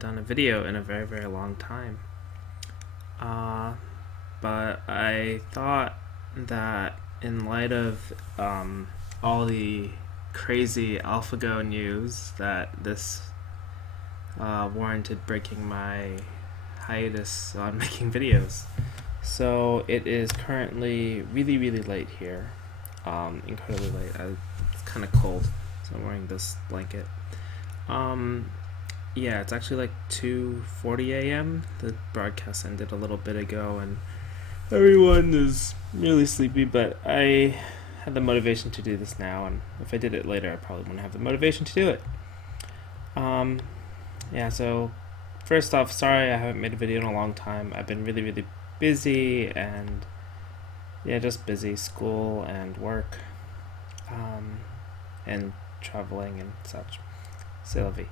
done a video in a very long time. Uh, but I thought that in light of all the crazy Alphago news that this warranted breaking my hiatus on making videos. So it is currently really late here, incredibly late. It's kind of cold, so I'm wearing this blanket. Yeah, it's actually like 2:40 a.m. The broadcast ended a little bit ago, and everyone is really sleepy. But I had the motivation to do this now, and if I did it later, I probably wouldn't have the motivation to do it. Yeah. So first off, sorry I haven't made a video in a long time. I've been really busy, and yeah, just busy, school and work, and traveling and such. Sylvie.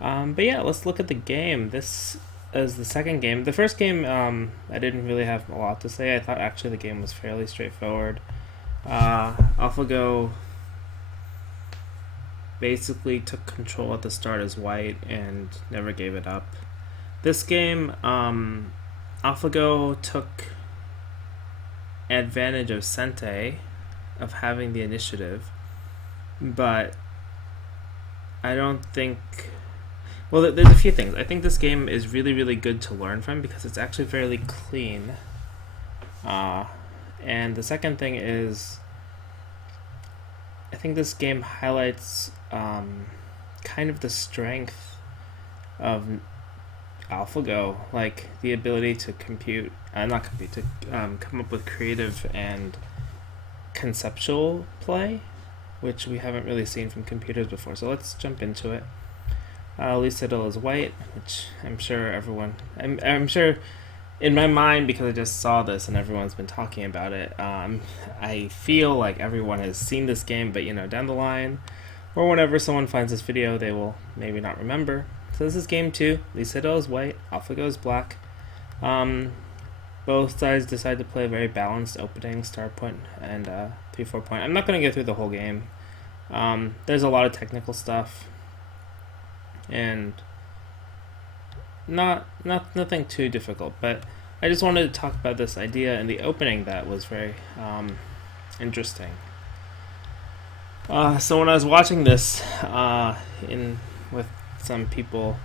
But yeah, let's look at the game. This is the second game. The first game, I didn't really have a lot to say. I thought actually the game was fairly straightforward. Alphago basically took control at the start as white and never gave it up. This game, Alphago took advantage of Sente, of having the initiative, but I don't think... Well, there's a few things. I think this game is really good to learn from because it's actually fairly clean. And the second thing is, I think this game highlights kind of the strength of Alphago, like the ability to come up with creative and conceptual play, which we haven't really seen from computers before. So let's jump into it. Lucidal is white, which I'm sure I'm sure in my mind, because I just saw this and everyone's been talking about it, I feel like everyone has seen this game, but down the line, or whenever someone finds this video, they will maybe not remember. So this is game 2. Lucidal is white, Alphago is black. Both sides decide to play a very balanced opening, start point, and 3-4 point. I'm not going to go through the whole game. There's a lot of technical stuff, and nothing too difficult, but I just wanted to talk about this idea in the opening that was very interesting. So when I was watching this with some people,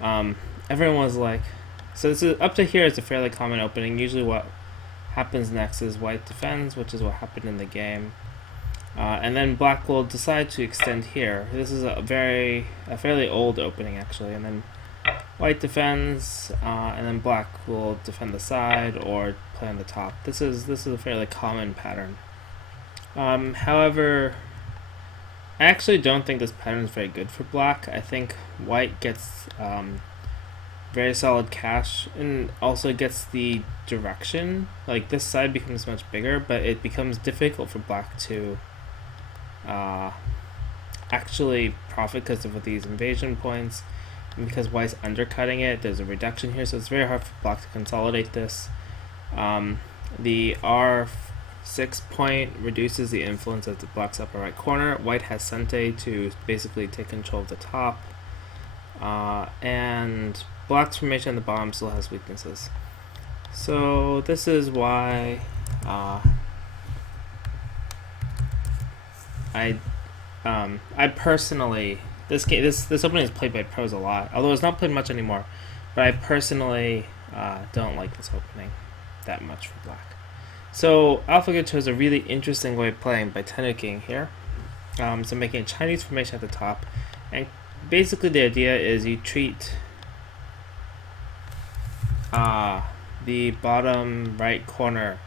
everyone was like, so this is, up to here it's a fairly common opening. Usually what happens next is white defends, which is what happened in the game. And then black will decide to extend here. This is a fairly old opening actually, and then white defends, and then black will defend the side or play on the top. This is a fairly common pattern. However, I actually don't think this pattern is very good for black. I think white gets very solid cash and also gets the direction. Like this side becomes much bigger, but it becomes difficult for black to actually profit because of these invasion points, and because white's undercutting it, there's a reduction here, so it's very hard for black to consolidate this. The R6 point reduces the influence of the black's upper right corner. White has Sente to basically take control of the top, and black's formation at the bottom still has weaknesses. So this is why I personally, this opening is played by pros a lot, although it's not played much anymore, but I personally don't like this opening that much for black. So Alphago chose a really interesting way of playing by tenuking here, so making a Chinese formation at the top, and basically the idea is you treat the bottom right corner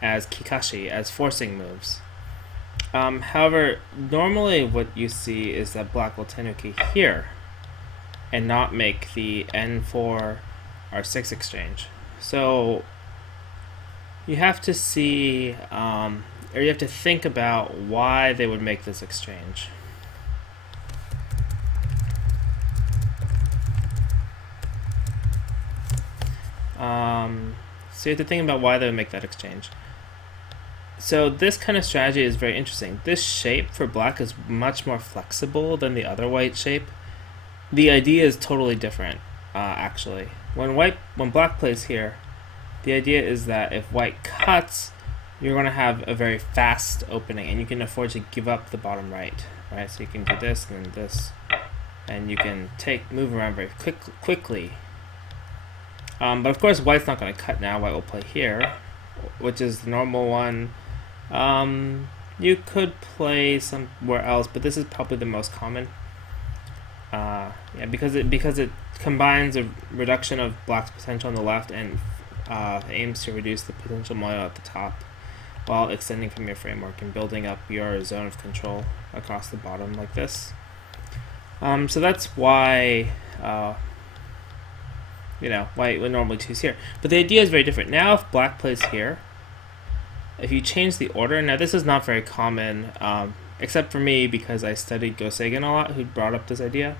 as kikashi, as forcing moves. However, normally what you see is that black will tenuki here and not make the N4 R6 exchange. So you have to see, or you have to think about why they would make this exchange. So you have to think about why they would make that exchange. So this kind of strategy is very interesting. This shape for black is much more flexible than the other white shape, the idea is totally different. Actually, when black plays here, the idea is that if white cuts, you're going to have a very fast opening, and you can afford to give up the bottom right. Right, so you can do this and then this, and you can move around very quickly. But of course, white's not going to cut now. White will play here, which is the normal one. You could play somewhere else, but this is probably the most common. Yeah, because it combines a reduction of black's potential on the left and aims to reduce the potential model at the top, while extending from your framework and building up your zone of control across the bottom like this. So that's why white would normally choose here. But the idea is very different. Now if black plays here, if you change the order, now this is not very common, except for me because I studied Go Sagan a lot, who brought up this idea.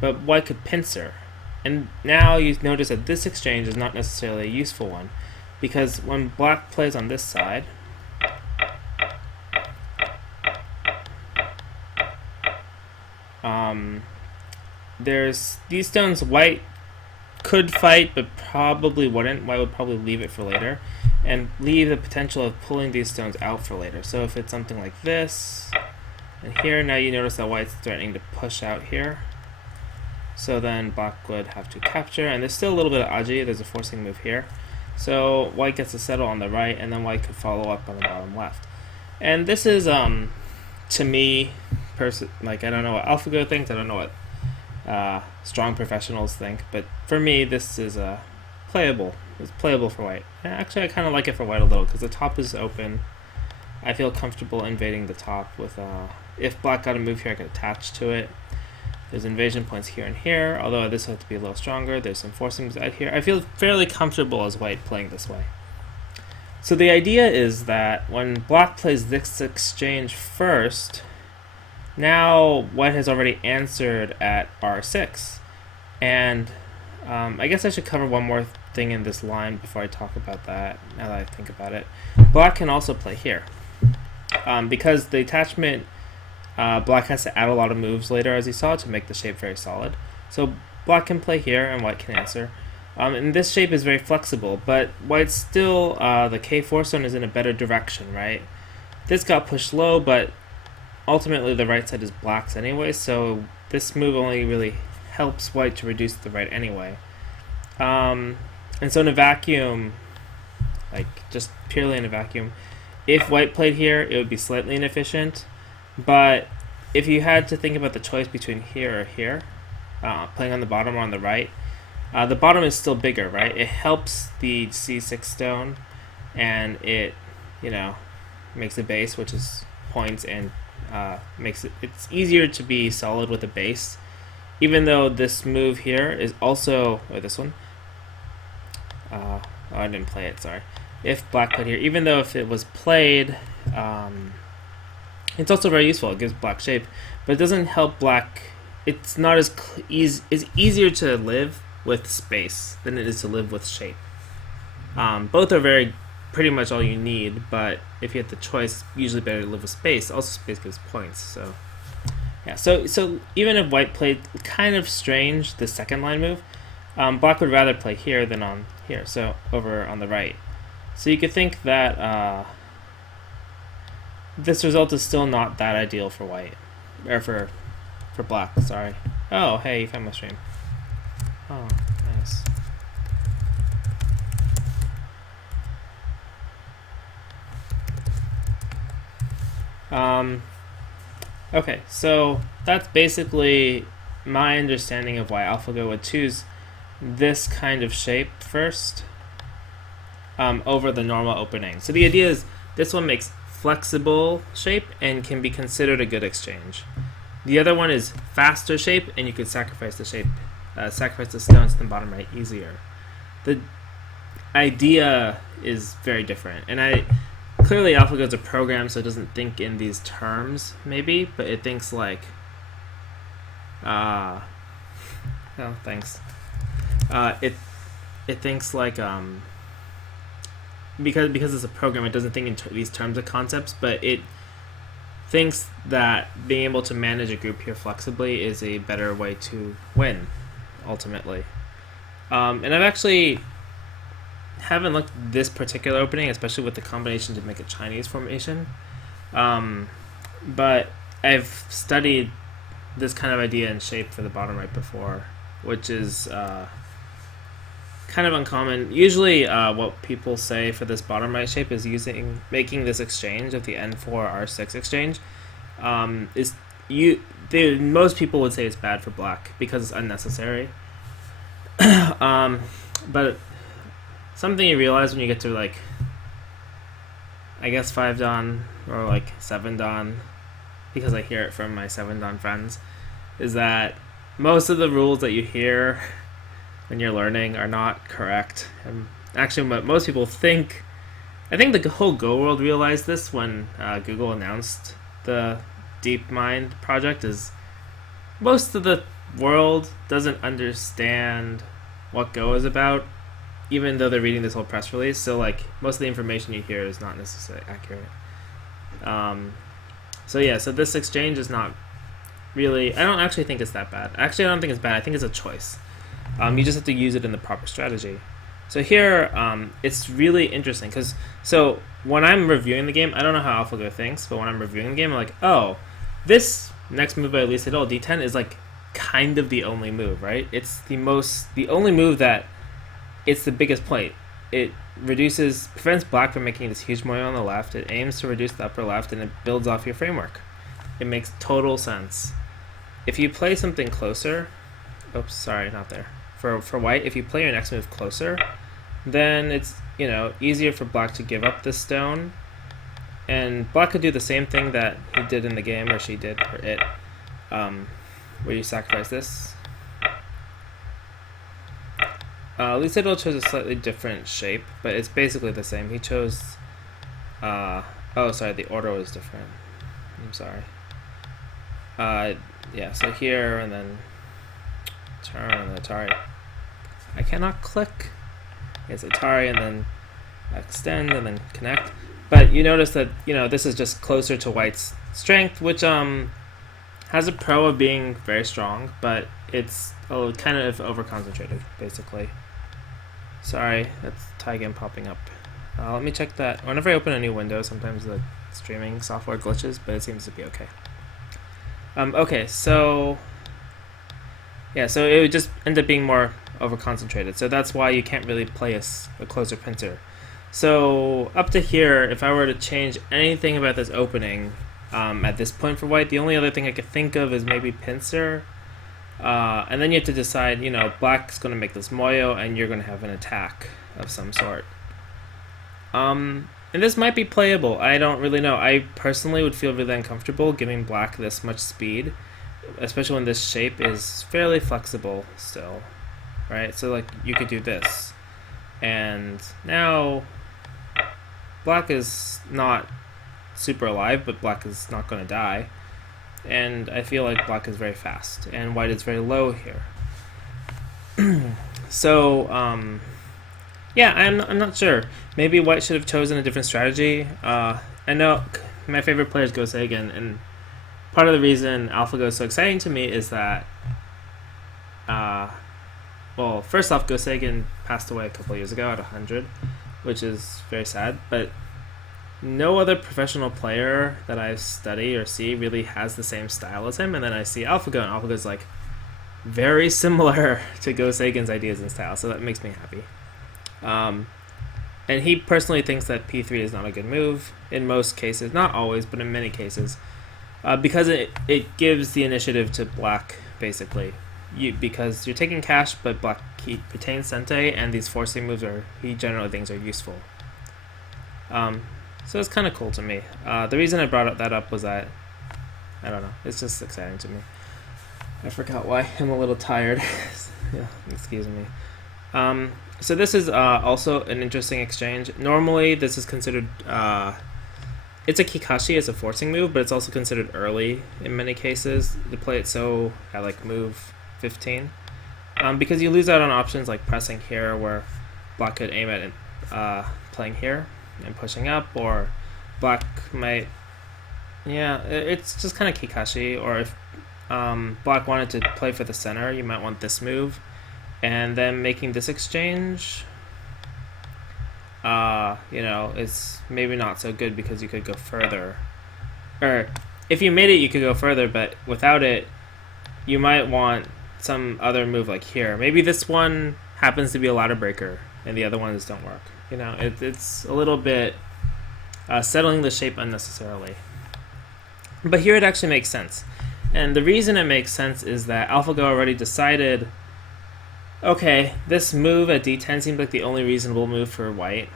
But white could pincer. And now you notice that this exchange is not necessarily a useful one, because when black plays on this side, there's these stones white could fight, but probably wouldn't. White would probably leave it for later, and leave the potential of pulling these stones out for later. So if it's something like this, and here, now you notice that white's threatening to push out here. So then black would have to capture, and there's still a little bit of aji. There's a forcing move here. So white gets to settle on the right, and then white could follow up on the bottom left. And this is, to me, I don't know what Alphago thinks. I don't know what strong professionals think, but for me, this is playable. It's playable for white. And actually, I kind of like it for white a little because the top is open. I feel comfortable invading the top with. If black got a move here, I could attach to it. There's invasion points here and here, although this has to be a little stronger. There's some forcings out here. I feel fairly comfortable as white playing this way. So the idea is that when black plays this exchange first, now white has already answered at r6. And I guess I should cover one more thing in this line before I talk about that, now that I think about it. Black can also play here. Because the attachment, black has to add a lot of moves later, as you saw, to make the shape very solid. So black can play here, and white can answer. And this shape is very flexible, but white's still, the K4 stone is in a better direction, right? This got pushed low, but ultimately the right side is black's anyway, so this move only really helps white to reduce the right anyway. And so in a vacuum, like just purely in a vacuum, if white played here, it would be slightly inefficient. But if you had to think about the choice between here or here, playing on the bottom or on the right, the bottom is still bigger, right? It helps the c6 stone, and it, makes a base, which is points, and it's easier to be solid with a base, even though this move here is also, or this one, I didn't play it, sorry. If black played here, even though if it was played, it's also very useful. It gives black shape, but it doesn't help black. It's not as it's easier to live with space than it is to live with shape. Both are pretty much all you need, but if you have the choice, it's usually better to live with space. Also, space gives points. So yeah. So even if white played kind of strange, the second line move, black would rather play here than on here. So over on the right. So you could think that this result is still not that ideal for white, or for black. Sorry. Oh, hey, you found my stream. Oh, nice. Okay, so that's basically my understanding of why AlphaGo would choose this kind of shape first over the normal opening. So the idea is this one makes flexible shape and can be considered a good exchange. The other one is faster shape, and you could sacrifice the shape, sacrifice the stones to the bottom right easier. The idea is very different, and clearly AlphaGo is a program, so it doesn't think in these terms, maybe, but it thinks like, oh, thanks. It thinks like, because it's a program, it doesn't think in these terms of concepts, but it thinks that being able to manage a group here flexibly is a better way to win, ultimately. And I've actually haven't looked at this particular opening, especially with the combination to make a Chinese formation. But I've studied this kind of idea and shape for the bottom right before, which is kind of uncommon. Usually, what people say for this bottom right shape is making this exchange of the N4 R6 exchange. Most people would say it's bad for black because it's unnecessary. But something you realize when you get to like, I guess 5 dan or like 7 dan, because I hear it from my 7 dan friends, is that most of the rules that you hear when you're learning are not correct. And actually, what most people think, I think the whole Go world realized this when Google announced the DeepMind project, is most of the world doesn't understand what Go is about, even though they're reading this whole press release. So like most of the information you hear is not necessarily accurate. So this exchange is not really, I don't actually think it's that bad. Actually, I don't think it's bad. I think it's a choice. You just have to use it in the proper strategy. So here, it's really interesting because when I'm reviewing the game, I don't know how AlphaGo thinks, but when I'm reviewing the game, I'm like, oh, this next move by Lee Sedol, D10, is like kind of the only move, right? It's the only move that it's the biggest play. It prevents black from making this huge moyo on the left. It aims to reduce the upper left, and it builds off your framework. It makes total sense. If you play something closer, oops, sorry, not there. For white, if you play your next move closer, then it's easier for black to give up this stone, and black could do the same thing that he did in the game, or she did, or it, where you sacrifice this. Lee Sedol chose a slightly different shape, but it's basically the same. He chose, the order was different. I'm sorry. So here, and then turn, and Atari. I cannot click. It's Atari, and then extend, and then connect. But you notice that, this is just closer to white's strength, which has a pro of being very strong, but it's kind of over-concentrated, basically. Sorry, that's Taigen popping up. Let me check that. Whenever I open a new window, sometimes the streaming software glitches, but it seems to be okay. So it would just end up being more over-concentrated. So that's why you can't really play a closer pincer. So up to here, if I were to change anything about this opening at this point for white, the only other thing I could think of is maybe pincer. And then you have to decide, black's going to make this moyo, and you're going to have an attack of some sort. And this might be playable. I don't really know. I personally would feel really uncomfortable giving black this much speed, especially when this shape is fairly flexible still, right? So like you could do this, and now black is not super alive, but black is not going to die. And I feel like black is very fast, and white is very low here. I'm not sure. Maybe white should have chosen a different strategy. I know my favorite player is Go Sagan, and part of the reason AlphaGo is so exciting to me is that, first off, Go Sagan passed away a couple of years ago at 100, which is very sad, but no other professional player that I study or see really has the same style as him. And then I see AlphaGo, and AlphaGo's like very similar to Go Sagan's ideas and style, so that makes me happy. And he personally thinks that P3 is not a good move in most cases, not always, but in many cases, because it gives the initiative to black, basically. Because you're taking cash, but black retains Sente, and these forcing moves he generally thinks are useful. So it's kind of cool to me. The reason I brought that up was that, I don't know, it's just exciting to me. I forgot why. I'm a little tired. Yeah, excuse me. So this is also an interesting exchange. Normally, this is considered, it's a Kikashi, it's a forcing move, but it's also considered early in many cases to play it at like move 15. Because you lose out on options like pressing here, where black could aim at playing here and pushing up, or black might Yeah, it's just kind of Kikashi, or if black wanted to play for the center, you might want this move, and then making this exchange, it's maybe not so good because you could go further. Or if you made it, you could go further, but without it, you might want some other move like here. Maybe this one happens to be a ladder breaker, and the other ones don't work. It's a little bit settling the shape unnecessarily. But here it actually makes sense. And the reason it makes sense is that AlphaGo already decided, okay, this move at d10 seems like the only reasonable move for white.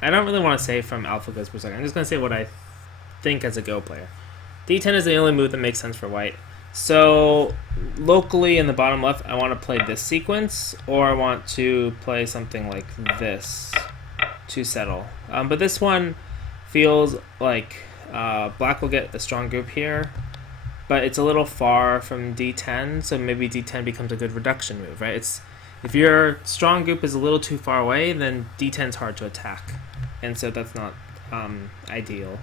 I don't really want to say from AlphaGo's perspective. I'm just going to say what I think as a Go player. d10 is the only move that makes sense for white. So locally in the bottom left, I want to play this sequence, or I want to play something like this to settle. But this one feels like black will get a strong group here, but it's a little far from d10, so maybe d10 becomes a good reduction move, right? If your strong group is a little too far away, then d10 is hard to attack, and so that's not ideal.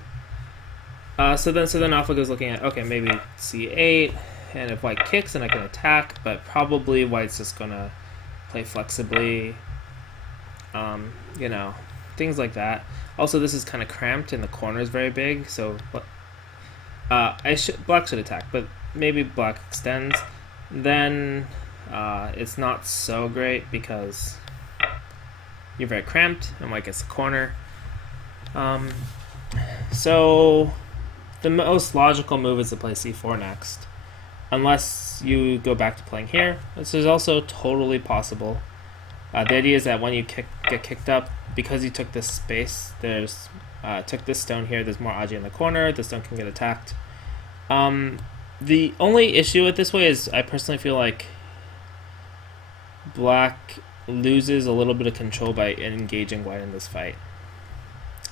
So then AlphaGo's looking at, okay, maybe c8, and if white kicks, then I can attack, but probably white's just gonna play flexibly, things like that. Also, this is kind of cramped, and the corner is very big, so black should attack, but maybe black extends. Then it's not so great because you're very cramped, and white gets the corner. So the most logical move is to play c4 next, unless you go back to playing here. This is also totally possible. The idea is that when you get kicked up, because you took this space, took this stone here, there's more Aji in the corner, the stone can get attacked. The only issue with this way is I personally feel like black loses a little bit of control by engaging white in this fight.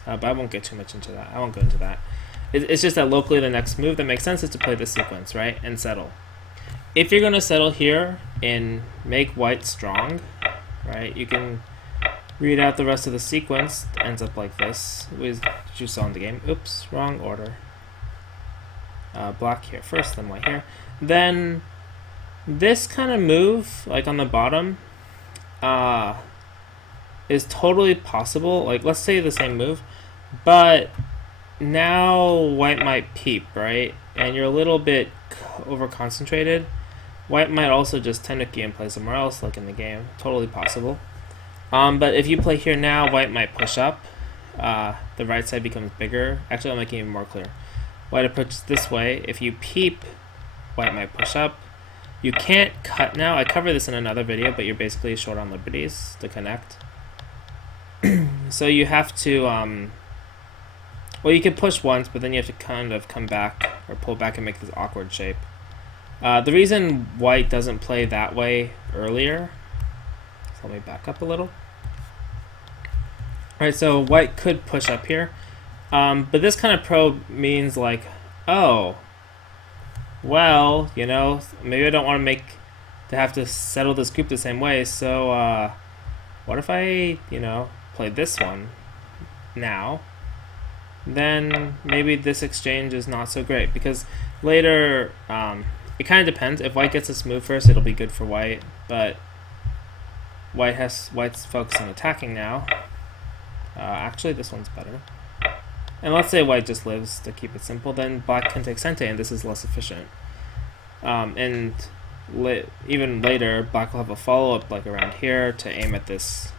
But I won't get too much into that. I won't go into that. It's just that locally the next move that makes sense is to play this sequence, right? And settle. If you're going to settle here and make white strong, right, you can read out the rest of the sequence. It ends up like this, which you saw in the game. Oops, wrong order. Black here first, then white here. Then this kind of move, like on the bottom, is totally possible. Like, let's say the same move, but now white might peep, right? And you're a little bit over-concentrated. White might also just Tenuki and play somewhere else, like in the game. Totally possible. But if you play here now, white might push up. The right side becomes bigger. Actually, I'll make it even more clear. White approaches this way. If you peep, white might push up. You can't cut now. I covered this in another video, but you're basically short on liberties to connect. So you have to, well, you can push once, but then you have to kind of come back or pull back and make this awkward shape. The reason white doesn't play that way earlier, so let me back up a little. Alright, so white could push up here, but this kind of probe means like, oh, well, maybe I don't want to have to settle this group the same way, so what if I, play this one now? Then maybe this exchange is not so great, because later, it kind of depends. If white gets this move first, it'll be good for white, but white's focused on attacking now. Actually, this one's better. And let's say white just lives to keep it simple, then black can take Sente, and this is less efficient. And even later, black will have a follow-up like around here to aim at this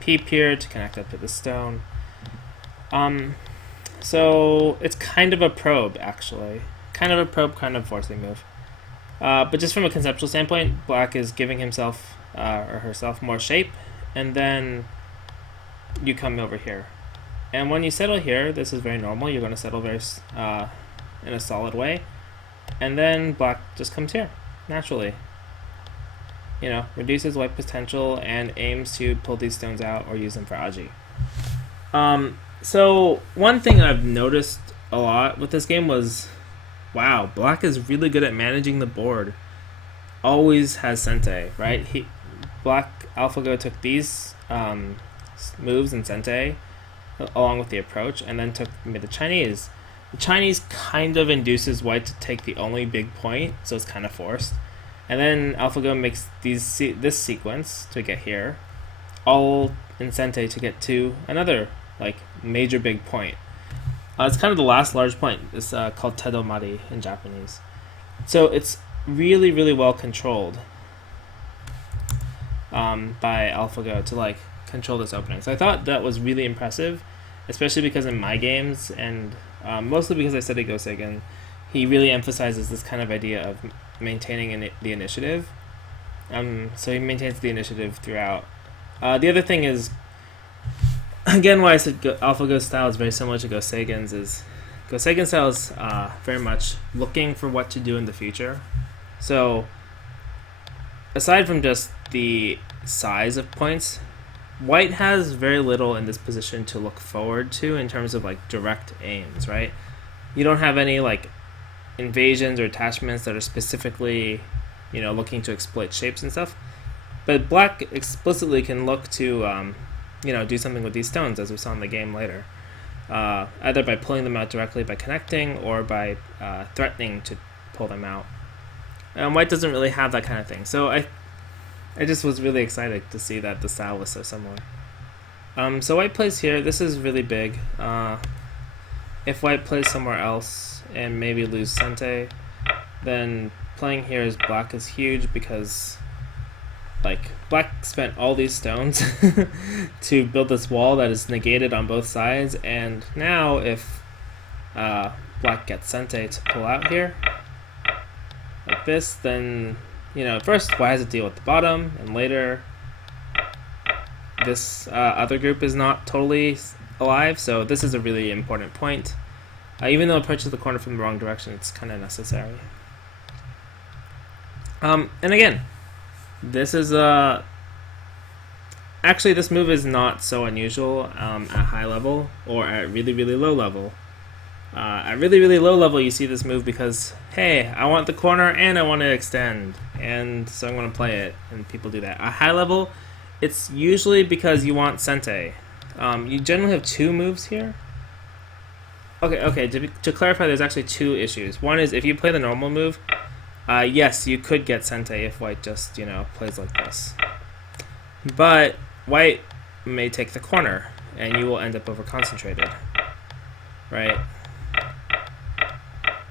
peep here to connect up to the stone. So it's kind of a probe, actually. Kind of a probe, kind of forcing move. But just from a conceptual standpoint, black is giving himself or herself more shape, and then you come over here. And when you settle here, this is very normal. You're going to settle very in a solid way. And then black just comes here, naturally. Reduces white potential and aims to pull these stones out or use them for Aji. So one thing I've noticed a lot with this game was, wow, black is really good at managing the board. Always has Sente, right? Black AlphaGo took these moves in Sente along with the approach, and then took the Chinese. The Chinese kind of induces white to take the only big point, so it's kind of forced. And then AlphaGo makes this sequence to get here, all in Sente to get to another like major big point. It's kind of the last large point. It's called Tedo Mari in Japanese. So it's really, really well controlled by AlphaGo to like control this opening. So I thought that was really impressive, especially because in my games, and mostly because I studied Go Seigen, he really emphasizes this kind of idea of maintaining the initiative. So he maintains the initiative throughout. The other thing is, again, why I said AlphaGo's style is very similar to Go Seigen's is Go Seigen style is very much looking for what to do in the future. So aside from just the size of points, white has very little in this position to look forward to in terms of like direct aims, right? You don't have any like invasions or attachments that are specifically, looking to exploit shapes and stuff. But black explicitly can look to, do something with these stones, as we saw in the game later. Either by pulling them out directly by connecting or by threatening to pull them out. White doesn't really have that kind of thing. So I just was really excited to see that the style was so similar. So white plays here. This is really big. If white plays somewhere else and maybe lose Sente, then playing here as black is huge because black spent all these stones to build this wall that is negated on both sides, and now if black gets Sente to pull out here like this, then first white has to deal with the bottom, and later this other group is not totally alive, so this is a really important point. Even though it approaches the corner from the wrong direction, it's kind of necessary. And again, this is actually this move is not so unusual at high level or at really, really low level. At really, really low level, you see this move because, hey, I want the corner and I want to extend, and so I'm going to play it, and people do that. At high level, it's usually because you want Sente. You generally have two moves here. Okay, to clarify, there's actually two issues. One is if you play the normal move, yes, you could get Sente if white just, plays like this. But white may take the corner, and you will end up over-concentrated, right?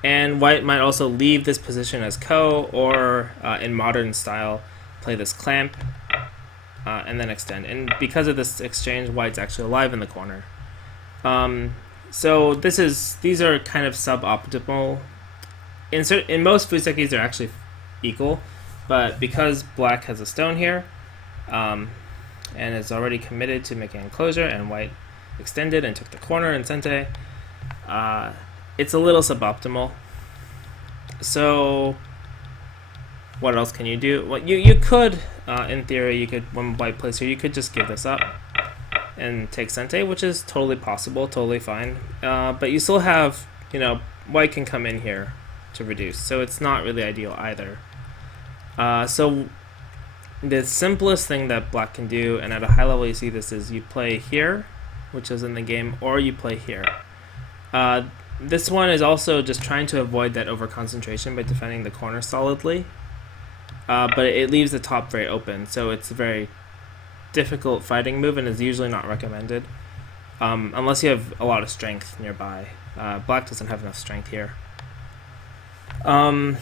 And white might also leave this position as ko, or in modern style, play this clamp, and then extend. And because of this exchange, white's actually alive in the corner. So these are kind of suboptimal. In most fusekis, they're actually equal, but because black has a stone here, and is already committed to making enclosure, and white extended and took the corner in Sente, it's a little suboptimal. So what else can you do? Well, you could, in theory, when white plays here, you could just give this up and take Sente, which is totally possible, totally fine. But you still have, white can come in here to reduce, so it's not really ideal either. So the simplest thing that black can do, and at a high level you see this, is you play here, which is in the game, or you play here. This one is also just trying to avoid that over-concentration by defending the corner solidly, but it leaves the top very open, so it's a very difficult fighting move and is usually not recommended, unless you have a lot of strength nearby. Black doesn't have enough strength here. The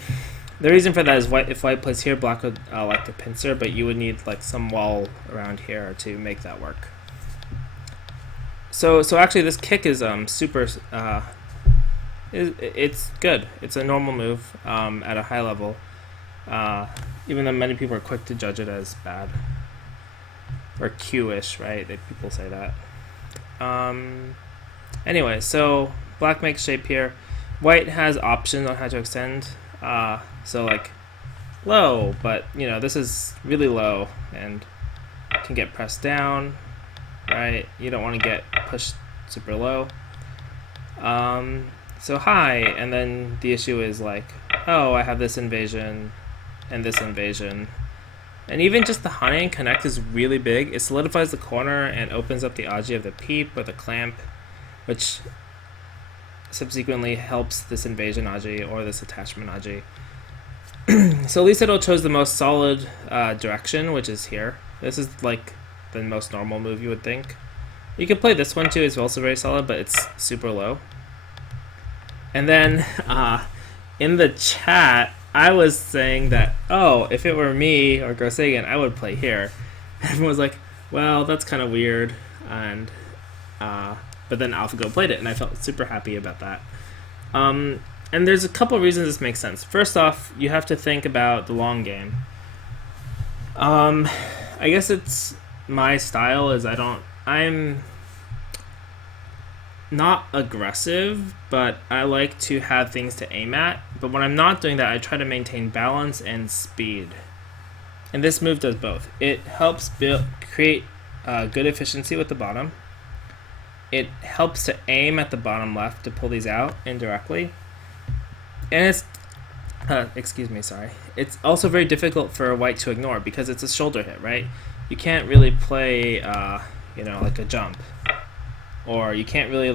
reason for that is if white plays here, black would like the pincer, but you would need like some wall around here to make that work. So actually this kick is super, it's good. It's a normal move at a high level, even though many people are quick to judge it as bad. Or Q-ish, right? People say that. Anyway, so black makes shape here. White has options on how to extend. So like low, but this is really low and can get pressed down, right? You don't want to get pushed super low. So high, and then the issue is like, oh, I have this invasion and this invasion. And even just the Hane and connect is really big. It solidifies the corner and opens up the aji of the peep or the clamp, which subsequently helps this invasion Aji or this attachment Aji. So Lee Sedol chose the most solid direction, which is here. This is like the most normal move you would think. You could play this one too, it's also very solid, but it's super low. And then in the chat, I was saying that, oh, if it were me or Gosagan, I would play here. Everyone was like, well, that's kind of weird. And but then AlphaGo played it, and I felt super happy about that. And there's a couple reasons this makes sense. First off, you have to think about the long game. I guess it's my style is I'm not aggressive, but I like to have things to aim at. But when I'm not doing that, I try to maintain balance and speed. And this move does both. It helps create good efficiency with the bottom. It helps to aim at the bottom left to pull these out indirectly. And it's, it's also very difficult for white to ignore because it's a shoulder hit, right? You can't really play, like a jump. Or you can't really,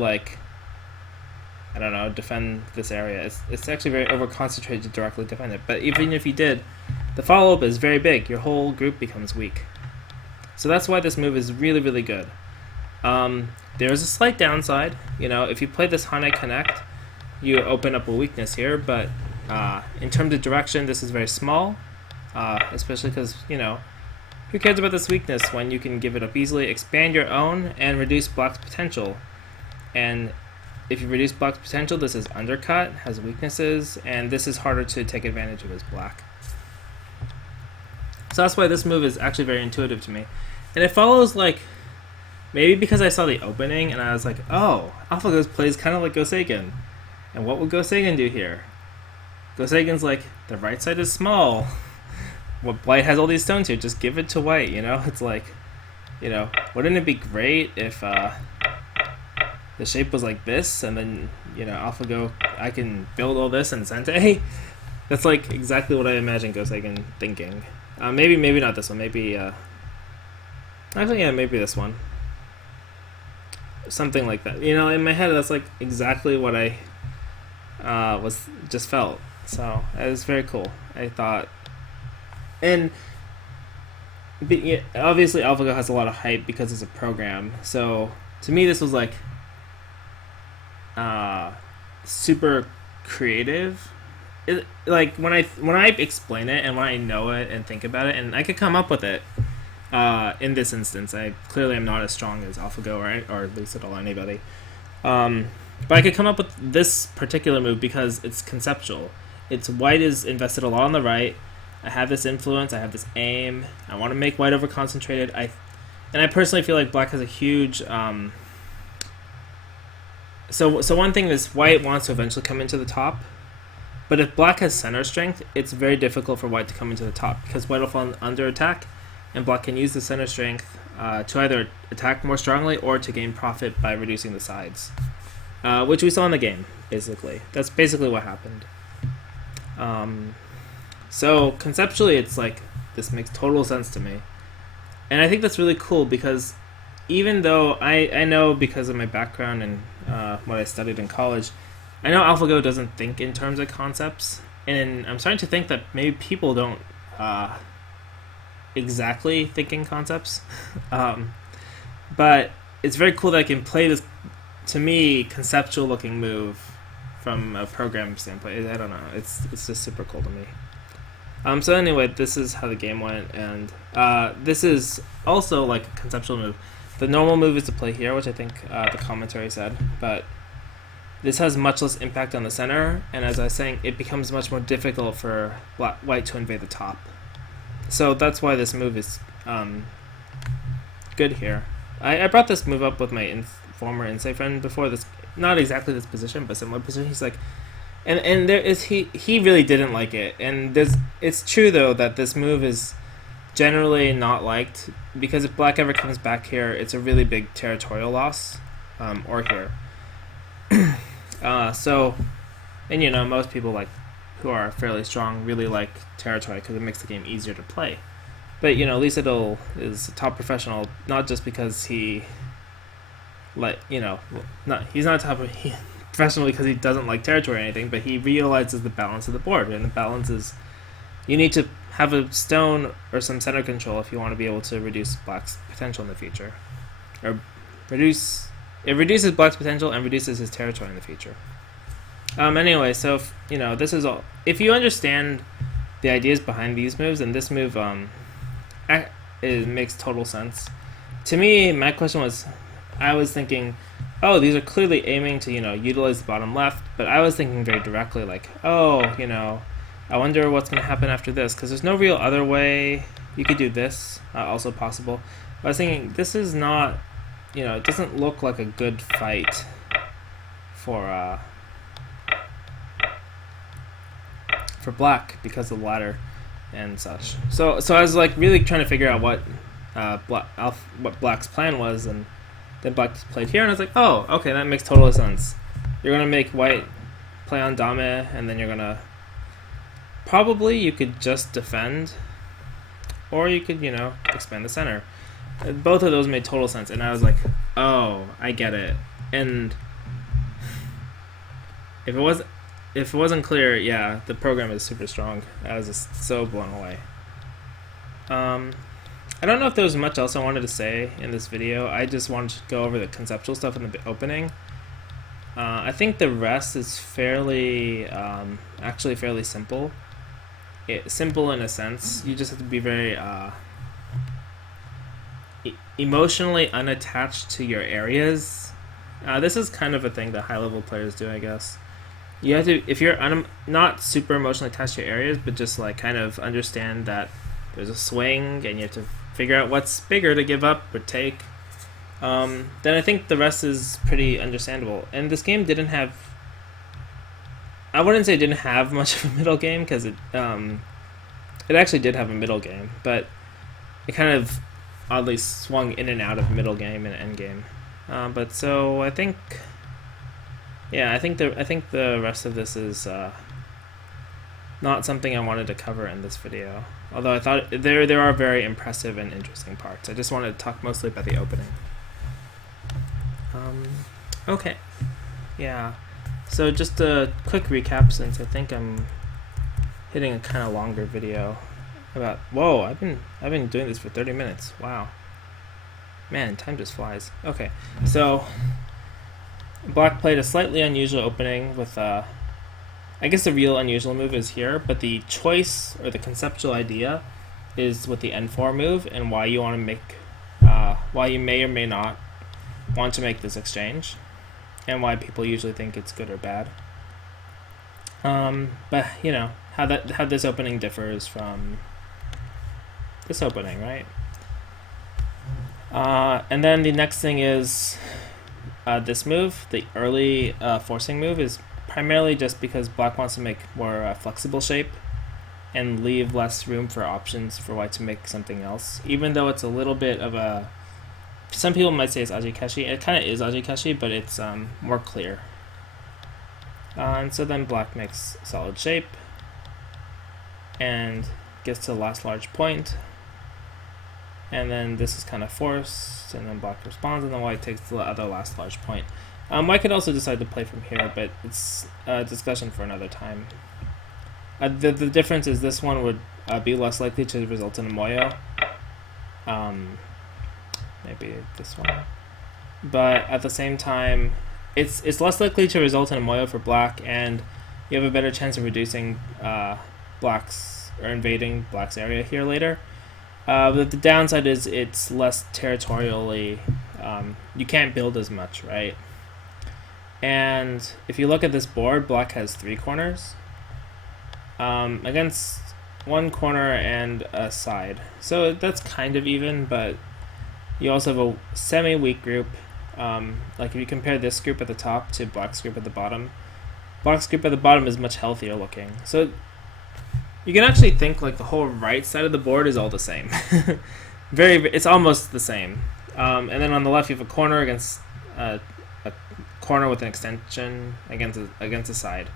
defend this area. It's actually very over-concentrated to directly defend it. But even if you did, the follow-up is very big. Your whole group becomes weak. So that's why this move is really, really good. There's a slight downside. If you play this Hane Connect, you open up a weakness here, but in terms of direction, this is very small, especially because, who cares about this weakness when you can give it up easily, expand your own, and reduce Black's potential. And if you reduce Black's potential, this is undercut, has weaknesses, and this is harder to take advantage of as Black. So that's why this move is actually very intuitive to me. And it follows, maybe because I saw the opening, and I was like, oh, AlphaGo plays kind of like Gosagan. And what would Gosagan do here? Gosagan's like, the right side is small. White has all these stones here, just give it to white, It's like, wouldn't it be great if the shape was like this, and then, AlphaGo, I can build all this and Sente? That's like exactly what I imagine Gosagan thinking. Maybe not this one, maybe, maybe this one. Something like that. In my head, that's like exactly what I just felt. So it was very cool. I thought, and obviously AlphaGo has a lot of hype because it's a program. So to me, this was like super creative. Like when I explain it and when I know it and think about it, and I could come up with it. In this instance, I clearly am not as strong as AlphaGo or at least at all anybody. But I could come up with this particular move because it's conceptual. It's white is invested a lot on the right. I have this influence. I have this aim. I want to make white over concentrated. And I personally feel like black has a huge. So one thing is white wants to eventually come into the top, but if black has center strength, it's very difficult for white to come into the top because white will fall under attack, and black can use the center strength to either attack more strongly or to gain profit by reducing the sides. Which we saw in the game, basically. That's basically what happened. So conceptually, it's like, this makes total sense to me. And I think that's really cool because even though I know because of my background and what I studied in college, I know AlphaGo doesn't think in terms of concepts. And I'm starting to think that maybe people don't exactly think in concepts. But it's very cool that I can play this, to me, conceptual looking move from a program standpoint. I don't know. It's just super cool to me. So anyway, this is how the game went, and this is also like a conceptual move. The normal move is to play here, which I think the commentary said, but this has much less impact on the center, and as I was saying, it becomes much more difficult for white to invade the top. So that's why this move is good here. I brought this move up with my former Insight friend before this, not exactly this position, but similar position. He's like, and there is he really didn't like it, and it's true though that this move is generally not liked because if black ever comes back here, it's a really big territorial loss, or here. So, and most people who are fairly strong really like territory because it makes the game easier to play. But Lee Sedol is a top professional not just because he's not top. professionally because he doesn't like territory or anything, but he realizes the balance of the board, and the balance is you need to have a stone or some center control if you want to be able to reduce black's potential in the future, or reduces black's potential and reduces his territory in the future. Anyway, so this is all. If you understand the ideas behind these moves, and this move, it makes total sense. To me, my question was, I was thinking, oh, these are clearly aiming to utilize the bottom left, but I was thinking very directly, like, oh, I wonder what's going to happen after this, because there's no real other way. You could do this, also possible. But I was thinking, this is not, it doesn't look like a good fight for black because of the ladder and such. So I was like really trying to figure out what black's plan was, and then black played here, and I was like, oh, okay, that makes total sense. You're gonna make white play on dame, and then you're gonna probably you could just defend, or you could expand the center. Both of those made total sense, and I was like, oh, I get it. And if it wasn't clear, yeah, the program is super strong. I was just so blown away. I don't know if there was much else I wanted to say in this video. I just wanted to go over the conceptual stuff in the opening. I think the rest is actually fairly simple. Simple in a sense. You just have to be very emotionally unattached to your areas. This is kind of a thing that high-level players do, I guess. You have to, if you're not super emotionally attached to your areas, but just like kind of understand that there's a swing and you have to figure out what's bigger to give up or take, then I think the rest is pretty understandable. And this game didn't have, I wouldn't say it didn't have much of a middle game, because it actually did have a middle game, but it kind of oddly swung in and out of middle game and end game. But so I think, yeah, I think the rest of this is not something I wanted to cover in this video. Although I thought there are very impressive and interesting parts. I just wanted to talk mostly about the opening. Okay, yeah. So just a quick recap, since I think I'm hitting a kind of longer video. Whoa, I've been doing this for 30 minutes. Wow, man, time just flies. Okay, so black played a slightly unusual opening with I guess the real unusual move is here, but the choice or the conceptual idea is with the N4 move, and why you want to make, why you may or may not want to make this exchange, and why people usually think it's good or bad. But how this opening differs from this opening, right? And then the next thing is this move, the early forcing move, is primarily just because black wants to make more flexible shape and leave less room for options for white to make something else. Even though it's a little bit of a, some people might say it's ajikeshi. It kind of is ajikeshi, but it's more clear. And so then black makes solid shape and gets to the last large point. And then this is kind of forced, and then black responds, and then white takes the other last large point. White could also decide to play from here, but it's a discussion for another time. The difference is this one would be less likely to result in a moyo. Maybe this one. But at the same time, it's less likely to result in a moyo for black, and you have a better chance of reducing black's, or invading black's area here later. But the downside is it's less territorially, you can't build as much, right? And if you look at this board, black has 3 corners against 1 corner and a side. So that's kind of even, but you also have a semi-weak group. Like if you compare this group at the top to black's group at the bottom, black's group at the bottom is much healthier looking. So you can actually think like the whole right side of the board is all the same. It's almost the same. And then on the left you have a corner against a corner with an extension against a side.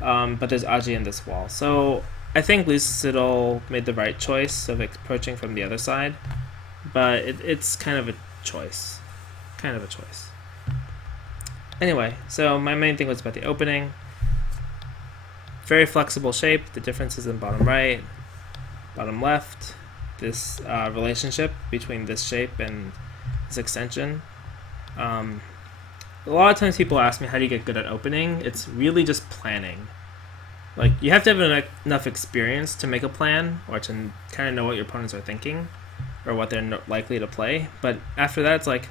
But there's Aji in this wall. So I think Lucidal made the right choice of approaching from the other side, but it's kind of a choice. Anyway, so my main thing was about the opening. Very flexible shape. The difference is in bottom right, bottom left. This relationship between this shape and this extension. A lot of times people ask me, how do you get good at opening? It's really just planning. Like, you have to have enough experience to make a plan, or to kind of know what your opponents are thinking or what they're likely to play. But after that, it's like,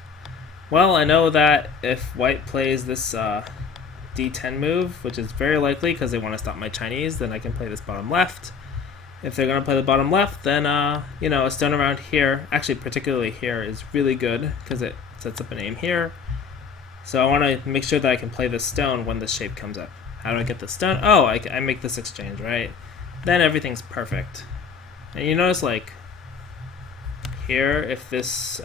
well, I know that if white plays this d10 move, which is very likely because they want to stop my Chinese, then I can play this bottom left. If they're going to play the bottom left, then a stone around here, actually particularly here, is really good because it sets up an aim here. So I want to make sure that I can play this stone when this shape comes up. How do I get the stone? Oh, I make this exchange, right? Then everything's perfect. And you notice, like, here, if this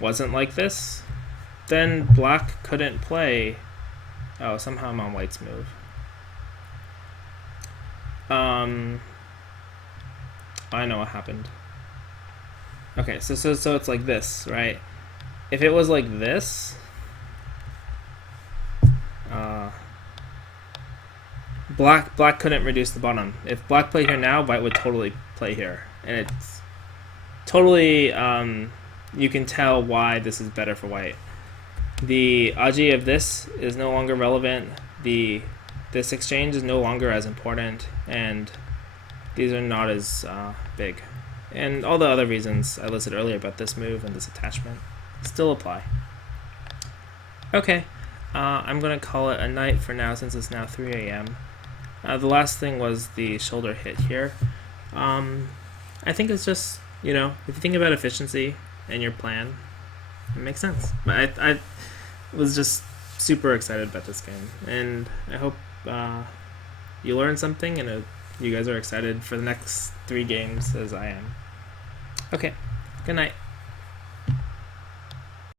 wasn't like this, then black couldn't play. Oh, somehow I'm on white's move. I know what happened. Okay, so it's like this, right? If it was like this, black couldn't reduce the bottom. If black played here now, white would totally play here, and it's totally you can tell why this is better for white. The aji of this is no longer relevant. This exchange is no longer as important, and these are not as big. And all the other reasons I listed earlier about this move and this attachment still apply. Okay, I'm going to call it a night for now since it's now 3 a.m. The last thing was the shoulder hit here. I think it's just, if you think about efficiency and your plan, it makes sense. But I was just super excited about this game, and I hope you learned something, and you guys are excited for the next 3 games as I am. Okay, good night.